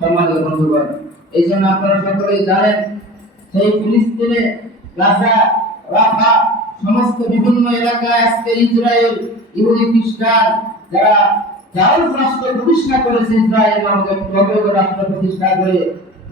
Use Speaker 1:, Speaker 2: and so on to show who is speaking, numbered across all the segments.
Speaker 1: সম্মানিত বন্ধুগণ, এই জন্য আপনারা সকলেই জানেন, সেই ফিলিস্তিনে গাজা রাফা সমস্ত বিভিন্ন এলাকায় আজকে ইসরায়েল ইহুদি খ্রিস্টান যারা জারজ রাষ্ট্র প্রতিষ্ঠা করেছে, ইসরায়েল নামক এক রাষ্ট্র প্রতিষ্ঠা করে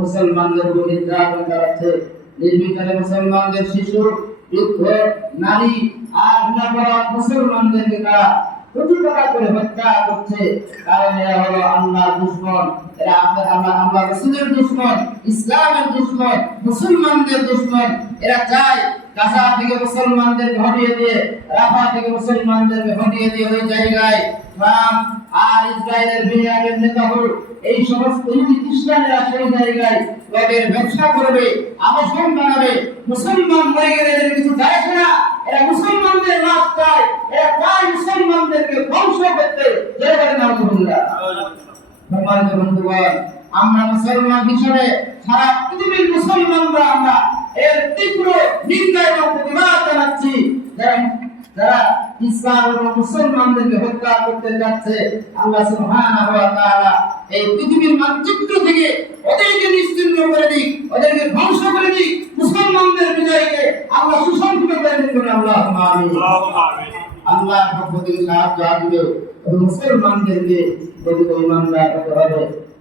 Speaker 1: মুসলমানদের উপর নির্যাতন চালাচ্ছে। নির্বিচারে মুসলমানদের শিশু, বৃদ্ধ, নারী আর নিরাপরাধ মুসলমানদেরকে তারা প্রতিবাদ করে হত্যা করছে কারণ এরা হলো দুশ্মন, এরা আপনার আল্লাহ আল্লাহ রসুলের দুশ্মন, ইসলামের দুশ্মন, মুসলমানদের দুশ্মন, এরা চায় গাজা থেকে মুসলমানদের হটিয়ে দিয়ে, রাফা থেকে মুসলমানদের হটিয়ে দিয়ে ওই জায়গায় ট্রাম্প আর ইসরায়েলের নেতাহুল এই সমস্ত খ্রিস্টানেরা সেই জায়গায় তাদের ব্যবসা করবে, আবাসন বানাবে মুসলমান হয়ে গেলে এদের কিছু যায় না। এরা মুসলমানদের মাছ চায় এরা চায় মুসলমানদেরকে ধ্বংস করতে আমরা মুসলমান হিসেবে সারা পৃথিবীর মুসলমানরা আমরা এর তীব্র নিন্দা এবং প্রতিবাদ জানাচ্ছি। যারা যারা ইসলাম এবং মুসলমানদেরকে হত্যা করতে যাচ্ছে আল্লাহ সুবহানাহু ওয়া তাআলা এই পৃথিবীর মানচিত্র থেকে ওদেরকে নিশ্চিহ্ন করে দিক ওদেরকে ধ্বংস করে দিক মুসলমানদের বিজয়কে আল্লাহ সুসংহত করে দিন বলে আল্লাহ আমিন। আল্লাহ পক্ষ থেকে সাহায্য আসবে এবং মুসলমানদেরকে যদি ইমানদার হতে হবে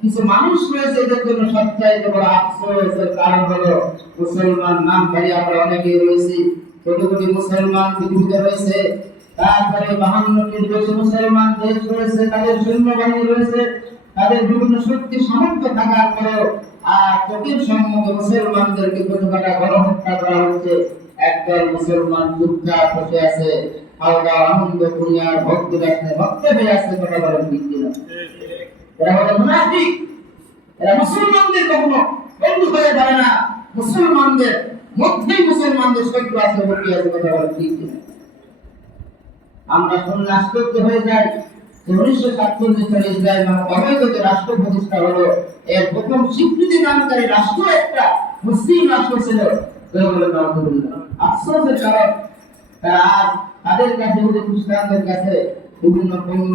Speaker 1: কিছু মানুষ রয়েছে এদের জন্য সবচাইতে বড় আফসোসের কারণ হলো মুসলমান নামধারী আমরা অনেকেই রয়েছি। কোটি কোটি মুসলমান পৃথিবীতে রয়েছে। তারপরে বাহান্নটির বেশি মুসলমান দেশ রয়েছে, তাদের সৈন্যবাহিনী রয়েছে, তাদের বিভিন্ন শক্তি সামর্থ্য থাকার পরেও আর চোখের সম্মুখে মুসলমানদেরকে প্রতিবাদা গণহত্যা করা হচ্ছে। একদল মুসলমান চুপচাপ বসে আছে। হাওড়া আনন্দ, দুনিয়ার ভক্তি রাখতে ভক্ত হয়ে আসতে কথা বলেন ঠিক এরা হলো মুনাফিক। এরা মুসলমানদের কখনো বন্ধু হয়ে পারে না। মুসলমানদের মধ্যেই মুসলমানদের শত্রু আছে বলি আছে কথা বলেন ঠিক আমরা শুনলে আশ্চর্য হয়ে যাই। উনিশশো সাতচল্লিশ সালে ইসরায়েল অবৈধ যে রাষ্ট্র প্রতিষ্ঠা হলো। এর প্রথম স্বীকৃতি দানকারী রাষ্ট্র একটা মুসলিম রাষ্ট্র ছিল। আফসোসের কারণ, তারা তাদের কাছে খ্রিস্টানদের কাছে বিভিন্ন পণ্য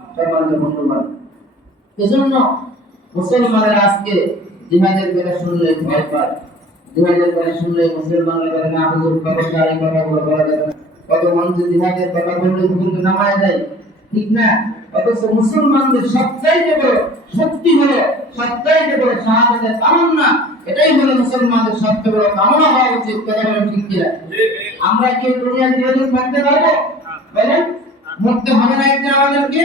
Speaker 1: এজন্য মুসলমানের আজকে জিহাদের কথা শুনলে ভয় পায়। জিহাদের কথা শুনলে মুসলমানরা বলে না হুজুর খবরদার এই কথাগুলো বলা যাবে কত জিহাদের কথা বললে নামায় দেয়। ঠিক না? অথচ মুসলমানদের সবচাইতে বড় শক্তি হলো, সবচাইতে বড় এটাই হলো মুসলমানদের সবচেয়ে বড় কামনা হওয়া উচিত, কথা ঠিক কিনা? আমরা কি দুনিয়া চিরদিন থাকতে পারব? বলেন, মরতে হবে না একদিন আমাদেরকে?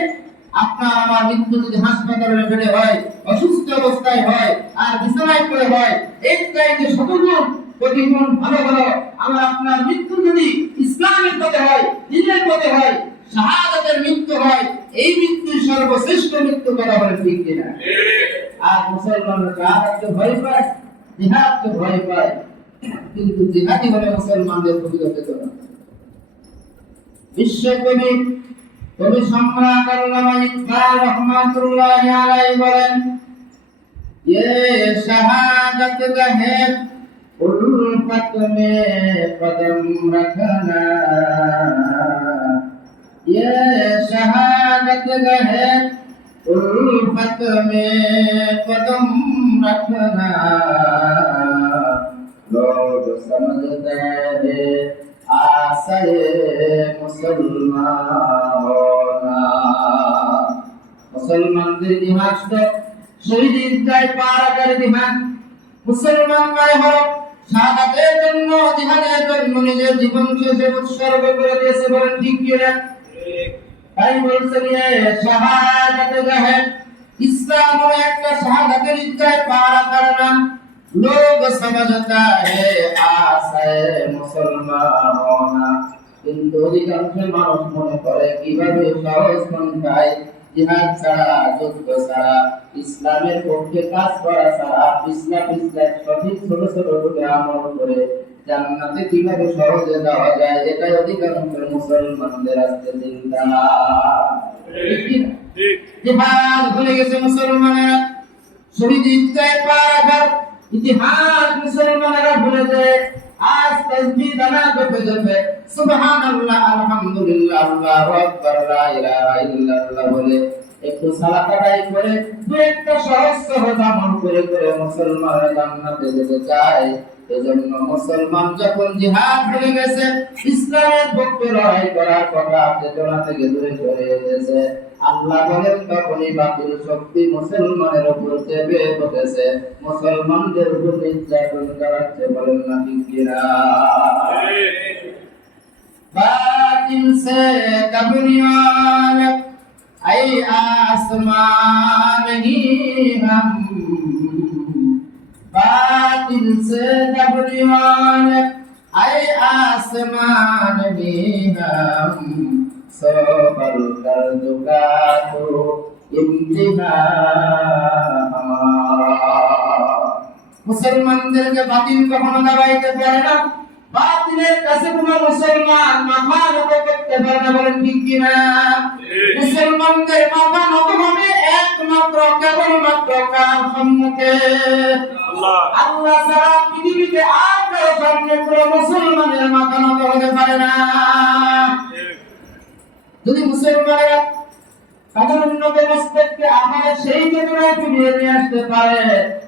Speaker 1: আপনার আমার মৃত্যু যদি হাসপাতালে বেড়ে হয়, অসুস্থ অবস্থায় হয়, আর বিছানায় পড়ে হয়, এর চাইতে শতগুণ কোটি গুণ ভালো ভালো আমার আপনার মৃত্যু যদি ইসলামের পথে হয়, দিনের পথে হয়, শাহাদাতের মৃত্যু হয়, এই মৃত্যু সর্বশ্রেষ্ঠ মৃত্যু কথা বলে ঠিক কিনা? আর মুসলমানরা শাহাদাতকে ভয় পায় জিহাদকে ভয় পায়, কিন্তু জিহাদি হলে মুসলমানদের প্রকৃত চেতনা বিশ্বকবি কবি সম্রাট আল্লামা ইকবাল রহমাতুল্লাহি আলাইহি বলেন ये शहादत गहे उल्फत में कदम रखना ये शहादत गहे उल्फत में कदम रखना लोग समझते हैं आशय मुसलमान होना মুসলমানদের ইতিহাস তো শহীদ ঈদগায় পার আকার ইতিহাস মুসলমান নয় হোক শাহাদাতের জন্য জিহাদের জন্য নিজের জীবন শেষে উৎসর্গ করে দিয়েছে বলেন ঠিক কিনা তাই বলছেন এ শাহাদাত গাহে ইসলাম ও একটা শাহাদাতের ইজ্জায় পারা করনা লোক সমঝতা হে আসায় মুসলমান হোনা কিন্তু অধিকাংশ মানুষ মনে করে কীভাবে সহজ পন্থায় জিহাদ ছাড়া যুদ্ধ ছাড়া ইসলামের পক্ষে কাজ করা ছাড়া পিছলা পিছলা সঠিক ছোট ছোট রূপে আমল করে জান্নাতে কীভাবে সহজে যাওয়া যায় এটাই অধিকাংশ মুসলমানদের আজকে চিন্তা? ইতিহাস ভুলে গেছে মুসলমানেরা। শহীদ ইজ্জায় ইতিহাস মুসলমানেরা ভুলে যায়। আজ তসবিহ দানা সুবহানাল্লাহ, আলহামদুলিল্লাহ আল্লাহু আকবার লা ইলাহা ইল্লাল্লাহ বলে, একটু সালাত করে একটা করে করে মুসলমানরা জান্নাতে যেতে চায়। এজন্য মুসলমান যখন জিহাদ গেছে, ইসলামের পক্ষে লড়াই করার কথা চেতনা থেকে দূরে সরে আল্লাহ বলেন বাতিল শক্তি মুসলমানের উপর চেপে বসেছে। মুসলমানদের উপর নির্যাতন চালাচ্ছে বলেন না কিনা बातिल से कबरियान ऐ आसमान ही हम बातिल से कबरियान ऐ आसमान ही हम सबर कर दुका तो इम्तिहान हमारा মুসলমানদেরকে বাতিল কখনো দাঁড়াইতে পারে না বাতিলের কাছে কোনো মুসলমান মাথা নত করতে পারে না বলেন ঠিক কিনা? মুসলমানদের মাথা নত হবে একমাত্র কেবলমাত্র কার সম্মুখে? আল্লাহ। ছাড়া পৃথিবীতে আর কারও সামনে কোনো মুসলমানের মাথা নত হতে পারে না। যদি মুসলমানেরা তাদের উন্নত মস্তককে আমাদের সেই চেতনায় ফিরিয়ে নিয়ে আসতে পারে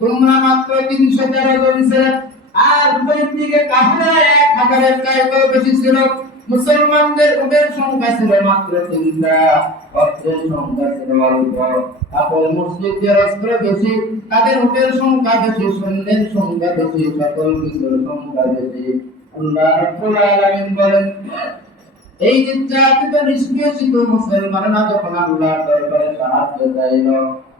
Speaker 1: তোমরা মাত্র তিনশো তেরো জন ছিলে আর বিপরীত দিকে এক হাজারের বেশি ছিল। মুসলমানদের ওদের সংখ্যা ছিল মাত্র তিনটা। অস্ত্রের সংখ্যা ছিল অল্প তারপর অস্ত্র বেশি, তাদের উটের সংখ্যা বেশি, সৈন্যের সংখ্যা বেশি, সকল কিছুর সংখ্যা বেশি। বলেন, এই মুসলমানরা যখন আল্লাহ দরবারে সাহায্য চাইল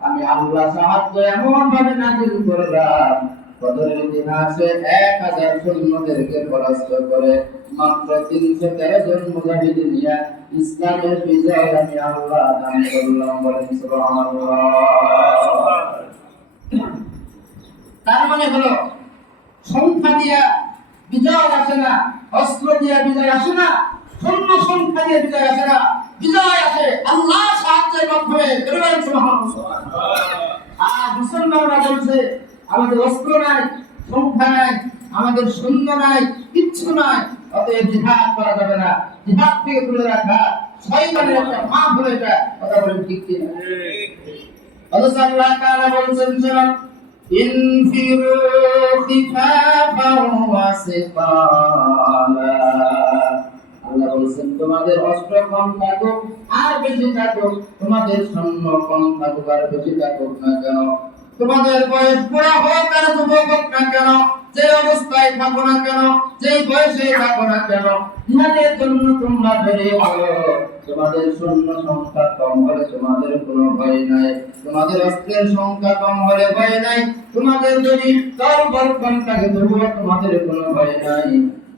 Speaker 1: আমি আল্লাহ সাহায্য এমন ভাবে নাজিল করলাম বদরের ইতিহাসে এক হাজার সৈন্যদেরকে পরাস্ত করে, মাত্র তিনশো তেরো জন মুজাহিদ নিয়ে ইসলামের বিজয় আমি আল্লাহ দান করলাম বলেন তার মানে হলো, সংখ্যা দিয়া বিজয় আসে না, অস্ত্র দিয়া বিজয় আসে না সৈন্য সংখ্যা দিয়ে বিজয় আসে না। বিজয় আসে আল্লাহ সাহায্যের মাধ্যমে। আর মুসলমানরা বলছে আমাদের অস্ত্র নাই সংখ্যা নাই, আমাদের সৈন্য নাই, কিচ্ছু নাই। অতএব জিহাদ করা যাবে না। জিহাদ থেকে তুলে রাখা শয়তানের একটা মা বলে এটা, কথা বলেন ঠিক কিনা। অথচ আল্লাহ তাআলা বলছেন, শোনো ইনফিরু খিফাফাও ওয়া সিকালা আল্লাহ বলছেন, তোমাদের অস্ত্র কম থাকুক, আর বেশি থাকুক, তোমাদের সৈন্য কম থাকুক, আর বেশি থাকুক না কেন? তোমাদের বয়স বুড়া হোক, আর যুবক হোক না কেন? যে অবস্থায় থাকো না কেন? যে বয়সে থাকো না কেন? ইহাদের জন্য তোমরা বেরিয়ে তোমাদের সৈন্য সংখ্যা কম হলে তোমাদের কোনো ভয় নাই। তোমাদের অস্ত্রের সংখ্যা কম হলে ভয় নাই। তোমাদের যদি দল বল কম তোমাদের কোনো ভয় নাই।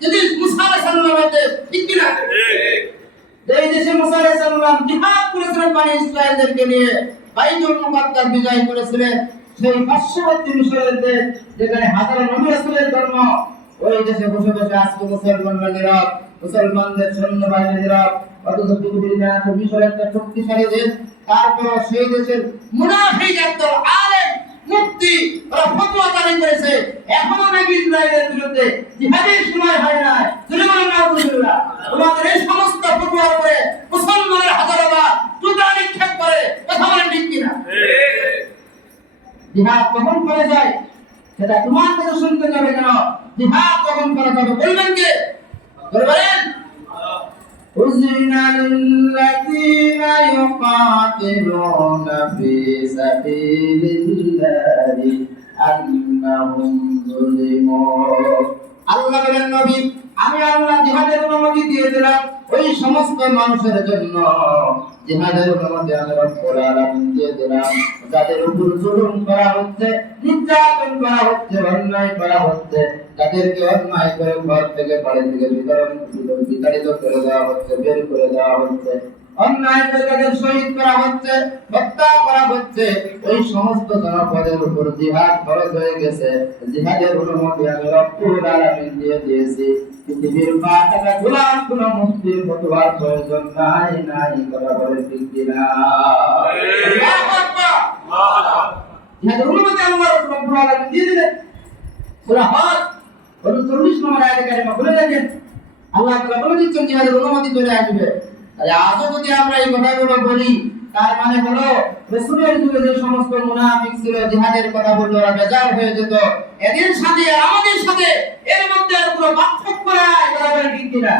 Speaker 1: যদি মুসা আলাইহিস সালামের ঠিক কি না এই দেশে মুসা আলাইহিস সালাম জিহাদ করেছিলেন ইসরায়েলদেরকে নিয়ে বাইতুল মুকাদ্দাস বিজয় করেছিলেন। সেই পার্শ্ববর্তী যেখানে হাজারো নবী রাসূলের ওই দেশে বসে বসে আজকে মুসলমানরা নীরব মুসলমানদের সৈন্যবাহিনী নীরব অথচ পৃথিবীর আছে মিশর একটা শক্তিশালী দেশ তারপর সেই দেশের মুনাফিক একদল মুক্তি ওরা ফতোয়া জারি করেছে। এখনও নাকি ইসরায়েলের বিরুদ্ধে জিহাদের সময় হয় না সুলেমান নাউজুবিল্লাহ তোমাদের এই সমস্ত ফতোয়ার উপরে মুসলমানের হাজারো বার নিক্ষেপ করে। কথা বলেন ঠিক কিনা? জিহাদ কখন করে যায়? সেটা তোমার কথা শুনতে যাবে কেন? জিহাদ কখন করা যাবে? বলবেন কে? বলবেন أذن للذين يقاتلون في سبيل الله أنهم ظلموا আল্লাহ বলেন নবী আমি আল্লাহ জিহাদের অনুমতি দিয়ে দিলাম ওই সমস্ত মানুষের জন্য জিহাদের অনুমতি আমি রব্বুল আলামিন দিয়ে দিলাম যাদের উপর জুলুম করা হচ্ছে নির্যাতন করা হচ্ছে অন্যায় করা হচ্ছে তাদেরকে অন্যায় করে ঘর থেকে বাড়ি থেকে বিতরণ বিতাড়িত করে দেওয়া হচ্ছে বের করে দেওয়া হচ্ছে অন্যায় করে তাদের শহীদ করা হচ্ছে হত্যা করা হচ্ছে। ওই সমস্ত জনপদের উপর জিহাদ খরচ হয়ে গেছে। জিহাদের অনুমতি আমি রব্বুল আলামিন দিয়ে দিয়েছি। পৃথিবীর মা টাকা গোলাম কোন মুসলিম ফতোয়ার প্রয়োজন নাই নাই কথা বলে ঠিক কিনা? জিহাদের অনুমতি আল্লাহ রব্বুল আলামিন দিয়ে দিলেন। সূরা হজ 39 নম্বর আয়াতে কারিমা বলে দেখেন আল্লাহ তাআলা বলে দিচ্ছেন জিহাদের অনুমতি চলে আসবে। তাহলে আজও যদি আমরা এই কথাগুলো বলি, তার মানে হলো, রসুলের যুগে যে সমস্ত মুনাফিক ছিল, জিহাদের কথা বললে ওরা বেজার হয়ে যেত। এদের সাথে, আমাদের সাথে, এর মধ্যে আর কোনো পার্থক্য নাই, বরাবর ঠিক। কিনা